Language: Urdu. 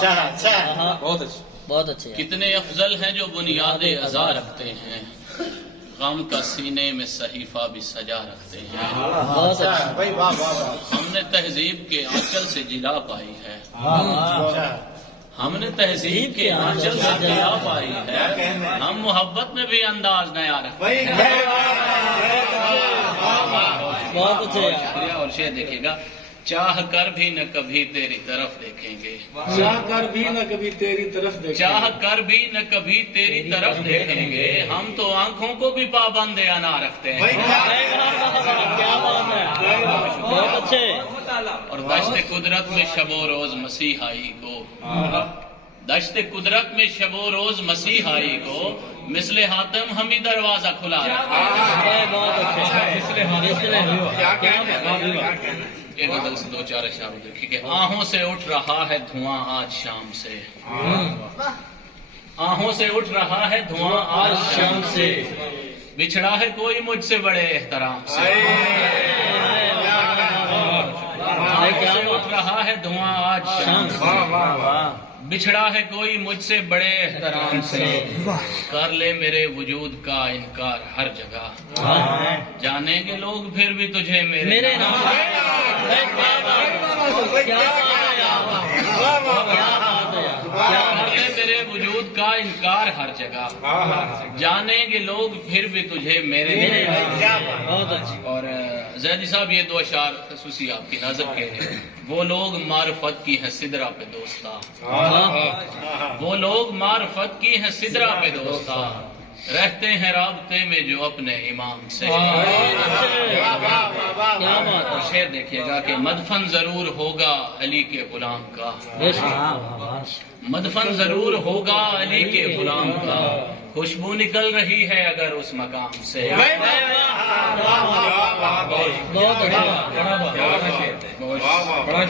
اچھا اچھا بہت اچھا، بہت اچھے. کتنے افضل ہیں جو بنیاد ازا رکھتے ہیں، غم کا سینے میں صحیفہ بھی سجا رکھتے ہیں. بہت اچھا. بھائی واہ واہ واہ. ہم نے تہذیب کے آنچل سے جلا پائی ہے، اچھا ہم نے تہذیب کے آنچل سے جلا پائی ہے، ہم محبت میں بھی انداز نیا رکھتے بھائی ہیں. بہت اچھے یار. شکریہ. اور شعر دیکھیے گا، چاہ کر بھی نہ کبھی تیری طرف دیکھیں گے، چاہ کر بھی نہ کبھی تیری طرف دیکھیں. چاہ کر بھی نہ کبھی تیری طرف دیکھیں گے، ہم تو آنکھوں کو بھی پابند انا رکھتے بھائی ہیں. کیا بات ہے. بہت اچھے. اور دشت قدرت میں شب و روز مسیحائی کو، دشت قدرت میں شب و روز مسیحائی کو، مثل حاتم ہم ہی دروازہ کھلا رکھتے ہیں. بہت اچھے. ایک غزل سے دو چار اشعار دیکھیے کہ آہوں سے اٹھ رہا ہے دھواں آج شام سے، آہوں سے اٹھ رہا ہے دھواں آج شام سے، بچھڑا ہے کوئی مجھ سے بڑے احترام سے. آہوں سے اٹھ رہا ہے دھواں آج شام سے، بچھڑا ہے کوئی مجھ سے بڑے احترام سے، کر لے میرے وجود کا انکار ہر جگہ، جانیں گے لوگ پھر بھی تجھے میرے نام. کر لے میرے وجود کا انکار ہر جگہ، جانیں گے لوگ پھر بھی تجھے میرے نام. بہت اچھے. اور زیدی صاحب یہ دو اشعار خصوصی آپ کی نظر کے ہیں. وہ لوگ معرفت کی ہے سدرا پہ دوستا، وہ لوگ معرفت کی ہے سدرا پہ دوستا، رہتے ہیں رابطے میں جو اپنے امام سے. اور شعر دیکھیے گا کہ مدفن ضرور ہوگا علی کے غلام کا، مدفن ضرور ہوگا علی کے غلام کا، خوشبو نکل رہی ہے اگر اس مقام سے. بہت اچھا. بہت